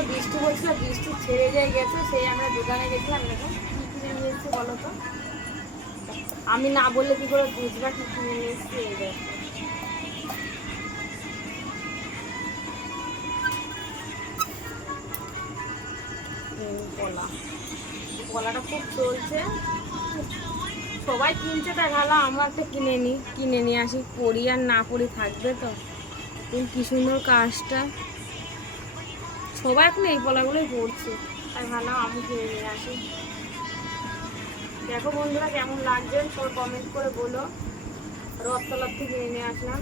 সময় বৃষ্টি হচ্ছিল, বৃষ্টি ছেড়ে যায় গেছে, সেই আমরা দোকানে গেছিলাম। এখন কী কিনে নিয়ে এসেছি বলো তো? আমি না বললে কি করে বুঝবা কি কিনে নিয়ে এসেছি? এই দেখো কলা, কলাটা খুব চলছে, সবাই কিনছে, তাই ভাবলাম আমার একটা কিনে নিয়ে আসি, পরি আর না পরি থাকবে তো। কি সুন্দর কাজটা, সবাই এখন এই পলাগুলোই পড়ছে, তাই ভাবলাম আমি কিনে নিয়ে আসি। দেখো বন্ধুরা কেমন লাগছে সবাই কমেন্ট করে বলো। রথতলার থেকে কিনে নিয়ে আসলাম।